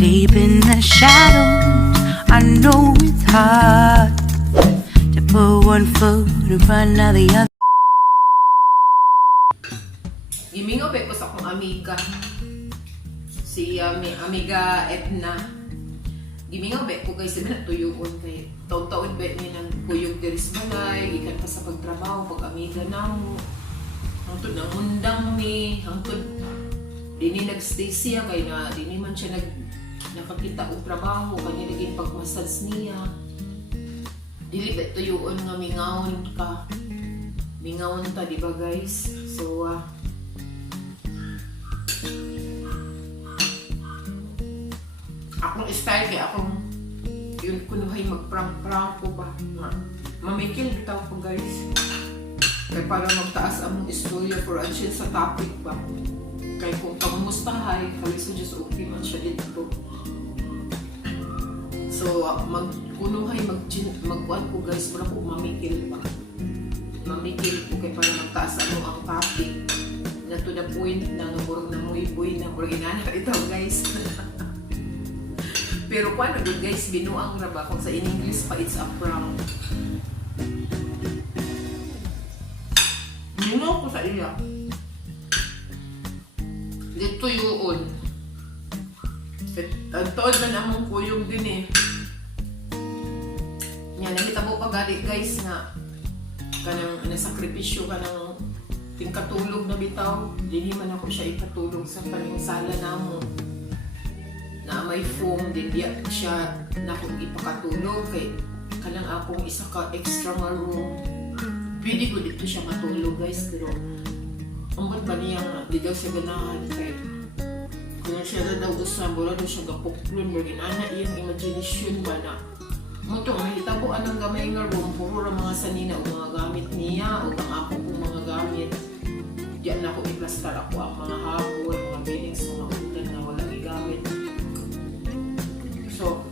Deep in the shadows, I know it's hard to put one foot in front of the other. Gimingaw ko sa akong amiga. Si Amega Edna. Gimingaw ko guys, sabi na tuyuon kay taon-taon niya ng kuyog diris balay, ikan pa sa pagtrabaho, pag-amiga na mo. Hangtod ng undang mi, hangtod dini nagstay siya kay na dini man siya nakakita og trabaho kanya naging pagmassage niya. Dili ba tuyuon nga mingawon ka. Mingawon ta di ba guys? So akong style kay akong yun kunuhay magprank-prank ko ba nga mamikil bitaw ko guys kay para magtaas among istorya for answer sa topic ba kay kung kamustahay kami so just okay man siya dito. So magkunuhay magkuan ko guys para ko mamikil ba mamikil ko kay para magtaas among ang topic na to the point na murag na muy-boy na murag inana ito guys. Pero kung ano guys, binuang na ba? Kung sa in-English pa, it's a prank. Binuang ko sa iya. Dito yun. Ang tood na namang kuyong din eh. Yan, nakita mo pa gali guys nga kanang nasakripisyo ka ng tingkatulog na bitaw. Dili man ako siya ipatulog sa paningsala namo. Na may foam din diya siya na kung ipakatulog kay kanang akong isa ka extra nga room pwede ko dito siya matulog guys pero umbot ba niya nga di daw siya ganahan kay kung siya na daw usam wala daw siya gapuklon mo ginana iyang imagination ba na mo to mahitabuan ng gamay nga room puro ra mga sanina o mga gamit niya o ang ako kong mga gamit diyan na ako iplastar ako ang mga habol mga billings mga ulan na walang igamit. So,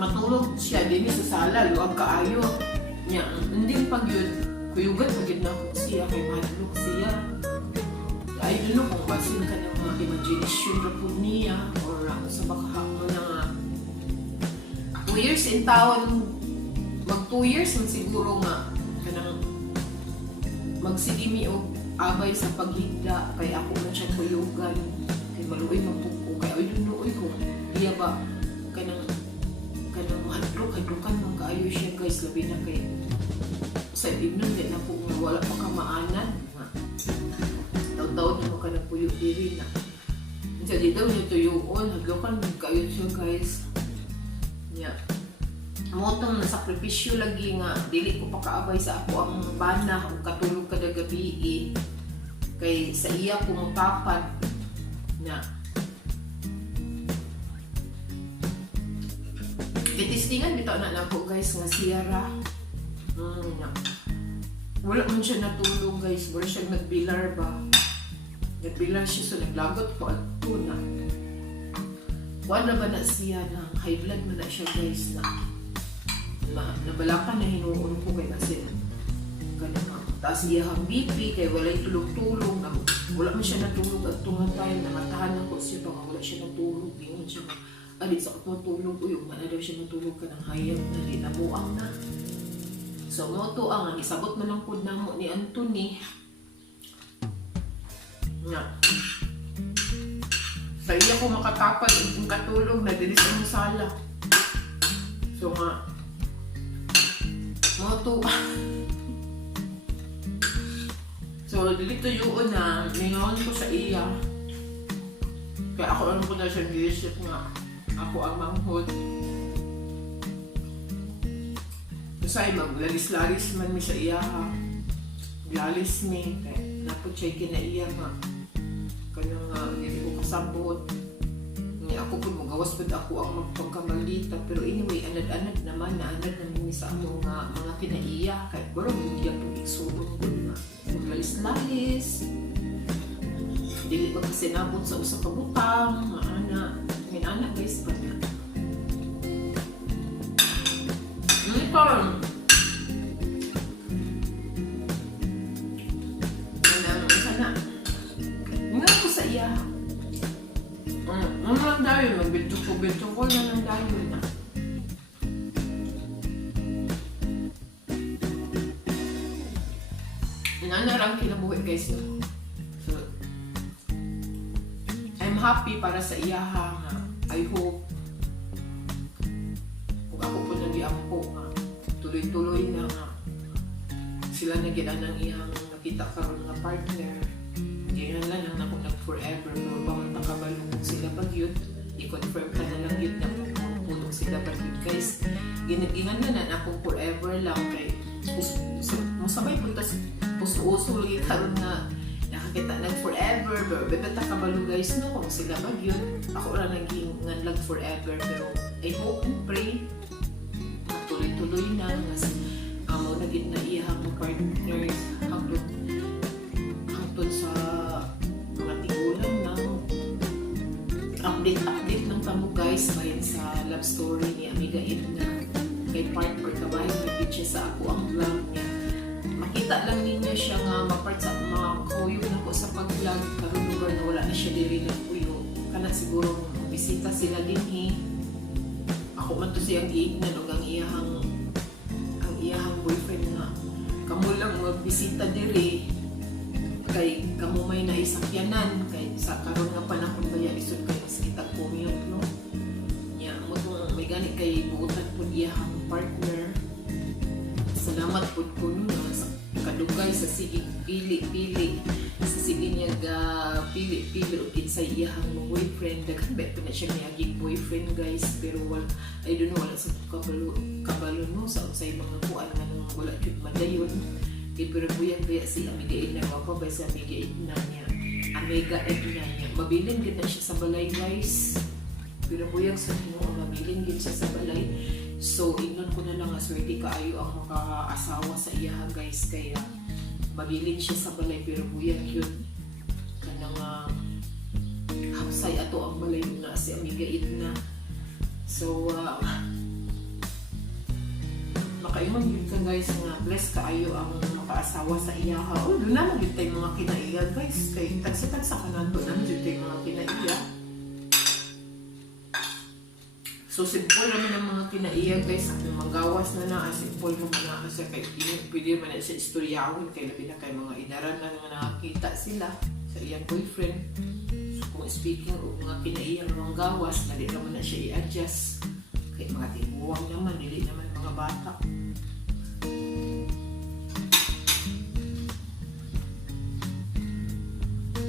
matulog siya din sa sala, luwag kaayo. Nya, hindi pag yun, kuyugan pag yun na siya, kay madlok siya. Ay, yun kung basin ka ng mga imagination na po niya, or sa bakahamo na 2 years in town, mag 2 years man siguro nga, kanang magsigimi o abay sa paghigda, kay ako na siya kuyugan, kay maluoy magpupo, kay ay lunoy ko, iya ba, kanang hadrukan ng kaayo siya guys labi na kay sa ibignon din ako nga wala pa ka maanan taon-taon na mo ka nagpuyo diri na sa di daw nito yun hadrukan ng kaayo siya guys nya motong na sakripisyo lagi nga dili ko pa kaabay sa ako ang bana o katulog kada gabi kay sa iya kumutapat na itistingan bitaw na ako guys nga siyara. Wala man siya natulog guys, wala siya nagbilar ba. Nagbilar siya so naglagot ko at tuna. Wala ba na siya na high blood man na siya guys na nabalakan na hinuon ko kay kasi kanang taas niya ang BP kay walay tulog-tulog na wala man siya natulog at tunga time na matahan ako siya ba wala siya natulog yun siya alit sa ako matulog o yung mana daw siya matulog ka ng hayag na linamuang na. So moto ang isabot man ang pod namo ni Anthony nga sa iya ko makatapat yung katulog na dili sa sala. So nga moto so dili to yun na ningawan ko sa iya kaya ako alam ko na siya giisip nga ako ang manghod. Kasi maglalis-lalis man mi sa iya ha. Lalis mi. Kaya napot siya kinaiya nga. Kanyang hindi ko kasabot. Ako po magawas pa ako ang magpagkamalita. Pero anyway, anad-anad naman na anad namin sa mga kinaiya. Kaya baro hindi ang pag-isulong ko na. Maglalis-lalis. Dili ba kasi nabot sa usa ka butang. Anak guys pa niya. Ito. Sana. Nga ko sa iya. dahil, magbito ko na lang dahil na. Nanarang kinabuhi guys. So, I'm happy para sa iyaha nga. I hope kung ako po nag-iampo nga tuloy-tuloy na nga sila nagyan ng iyang nakita karon nga partner. Ganyan lang ako nag-forever pero pamanta ka ba sila pag yun i-confirm ka na lang yun na pulong sila pag yun guys. Ginag-ingan na akong forever lang kay musabay punta sa puso-uso lagi karon nga nakakita nag forever pero bebeta ka ba guys no kung sila pag yun ako ra naging nganlag forever pero I hope and pray tuloy-tuloy na nga amo naging na iyang partners hangtod sa mga tigulang na update ng tamo guys bayan sa love story ni Amega Edna kay partner kabayan naging siya sa ako ang vlog niya makita lang ninyo siya nga mapart sa mga kuyo na po sa pag-vlog karon lugar na wala na siya diri ng kuyo kana siguro bisita sila din ako man to siyang giignan og ang iyahang boyfriend nga kamo lang magbisita diri kay kamo may naisakyanan kay sa karon nga panahon baya isod kay mas kita commute no nya mo may gani kay buutan pud iyahang partner salamat pud ko no sa kadugay sa sige pili sa sige niya pili og sa iyahang boyfriend daghan ba na siya niyaging boyfriend guys pero wala I don't know wala sa kabalo no sa unsay mga kuan nga nung wala jud madayon kay pero buyag si Amega Edna pa ba sa Amega Edna niya Amega Edna niya mabilin gid na siya sa balay guys pero buyag sa Ginoo mabilin gid siya sa balay. So, inon ko na lang nga swerte kaayo ang makaasawa sa iya guys kaya mabilin siya sa balay pero buyag yun kanang hapsay ato ang balay na si Amega Edna. So, makaiman yun ka guys nga bless kaayo ang makaasawa sa iya doon na lang yun tayo mga kinaiya guys kay tagsa-tagsa ka na doon na yun tayo mga kinaiya. So, simple naman ang mga kinaiya guys. Ang magawas na simple naman na kasi kay pwede man na siya istoryahon kay labi na kay mga inaran na nga nakakita sila sa iyang boyfriend. So, kung speaking o mga kinaiya ng mga gawas, dali naman na siya i-adjust. Kay mga tibuwang naman, dili naman mga bata.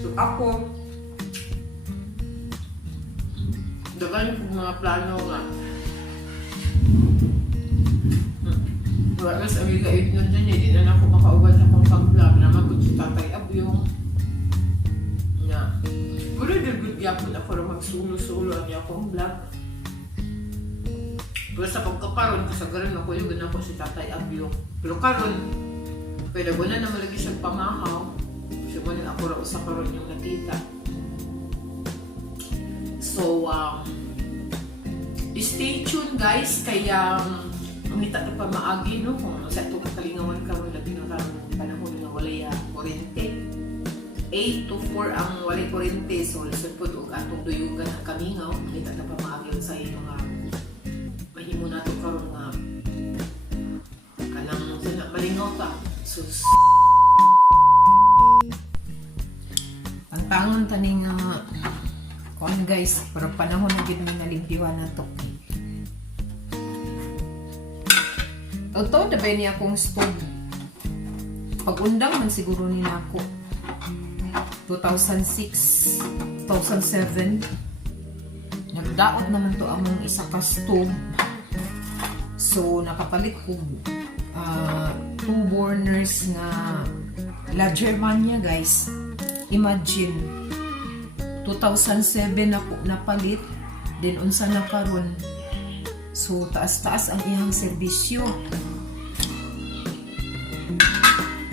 So, ako, dagan yung mga plano nga. Wala sa Amega Edna dyan hindi na ako makaugad sa akong pag-vlog naman kung si Tatay Abyong na puro good yapon ako rin magsulo-sulo ang akong vlog. Pero sa pagkakaroon kasagaran ako yung ganun ako si Tatay Abyong pero karon pwede ko na naman lagi siyang pamahaw kasi mo na ako rin sa karon yung nakita. So, stay tuned guys, kaya umita na pa maagi no, kung sa itong kalingawan ka mo labi na karong panahon na walay kurente. 8 to 4 ang walay kurente, so lisod po og atong duyugan ang Gimingaw, umita na pa maagi sa iyo nga mahimo na ito karon nga kanang sana malingaw ta. Sus. Ang tangon taning kuan guys, para panahon na gid may nalimpiwan na to. Totoo na ba niya akong stove? Pag-undang man siguro nila ako. 2006, 2007. Nagdaot naman to among isa ka stove. So, nakapalit ko 2 burners na La Germania guys. Imagine, 2007 ako napalit, then unsa na karon. So taas-taas ang iyang serbisyo.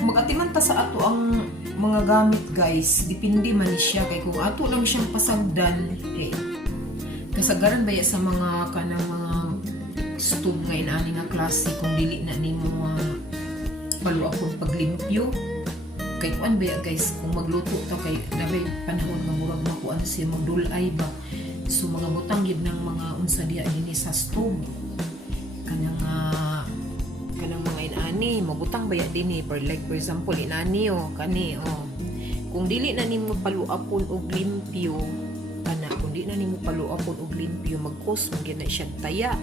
Mag-atiman ta sa ato ang mga gamit guys, depende man siya kay kung ato lang siyang pasagdan kasagaran ba sa mga kanang mga stove nga inaani nga klase kung dili na nimo paluakon paglimpyo Kay kuan ba guys, kung magluto to kay labay panahon nga murag makuan siya magdulay ba. So mga butang gid ng mga unsa diya dinhi sa stove. Kanang mga inani, mabutang baya dinhi like for example inani kani kung dili na nimo paluapon og limpyo kung di na nimo paluapon og limpyo magkos gyud na siya taya.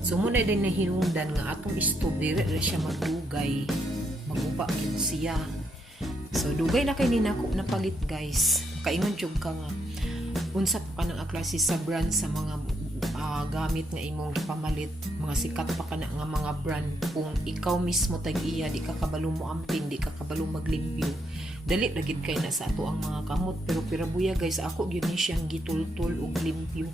So muna din na hinungdan nga atong stove dire siya magdugay magupa gyud siya. So dugay na kay ninako napalit guys. Kaingon jud ka nga unsa pa kanang klase sa brand sa mga gamit nga imong pamalit, mga sikat pa kana nga mga brand. Kung ikaw mismo tag-iya di ka kabalo mo amping, di ka kabalo maglimpyo, dali lagid kay na sa ato ang mga kamot. Pero pirabuya guys, ako gyud ni siyang gitultul og limpyo,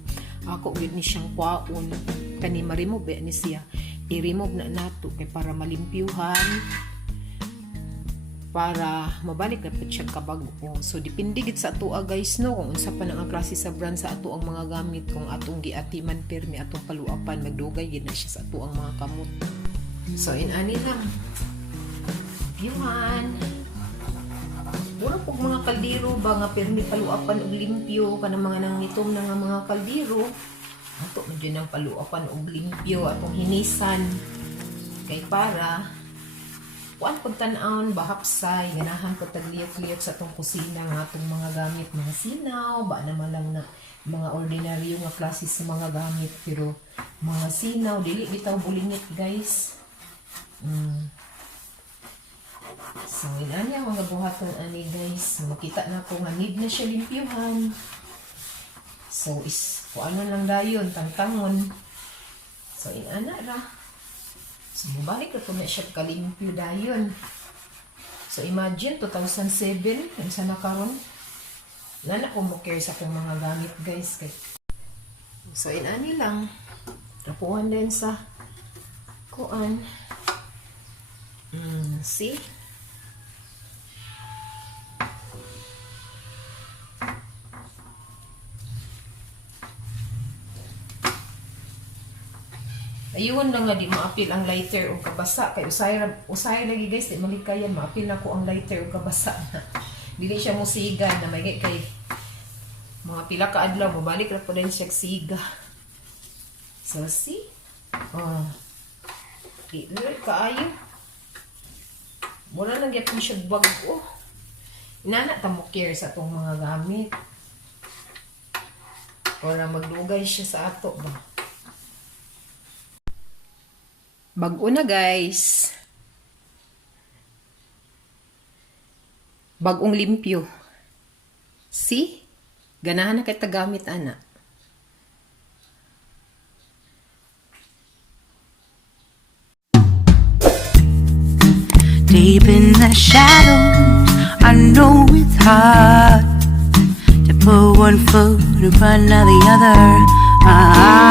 ako gyud ni siyang kwaon kani ma-remove ni siya, i-remove na nato kay para malimpyuhan, para mabalik na siya kabago. So depende gid sa ato guys no kung unsa pa na ang klase sa brand sa ato ang mga gamit. Kung atong giatiman permi atong paluapan magdugay gid na siya sa ato ang mga kamot. So inani lang piuhan mura pug mga kaldero ba nga permi paluapan og limpyo kanang mga nang nitom na nga mga kaldero ato na din ang paluapan og limpyo atong hinisan kay para kuan pud tan-awon bahapsay ganahan pud tagliyot-liyot sa atong kusina nga atong mga gamit, mga sinaw ba naman lang na mga ordinaryo nga klase sa mga gamit, pero mga sinaw dili bitaw bulingit guys. So inani ang mga buhaton ani guys, makita na ko nga need na siya limpyuhan. So kuano lang dayon tangtangon. So inana ra. So, mabalik na po na siya kalimpyo dayon. So, imagine, 2007, yung sana karon nana ko mo care sa akong mga gamit, guys. So, inani lang. Tapuan din sa kuan. See? Ayun lang nga di maapil ang lighter o kabasa kay usay lagi guys di malikayan maapil na ko ang lighter o kabasa na dili siya mo siga na may kay mga pila ka adlaw mabalik ra po din siya siga. So see di kaayo mura lang gyapon siya bago inana ta mo care sa atong mga gamit para magdugay siya sa ato ba. Bago na guys. Bagong limpyo. See? Ganahan na kay tagamit ana. Deep in the shadows, I know it's hard to put one foot in front of the other.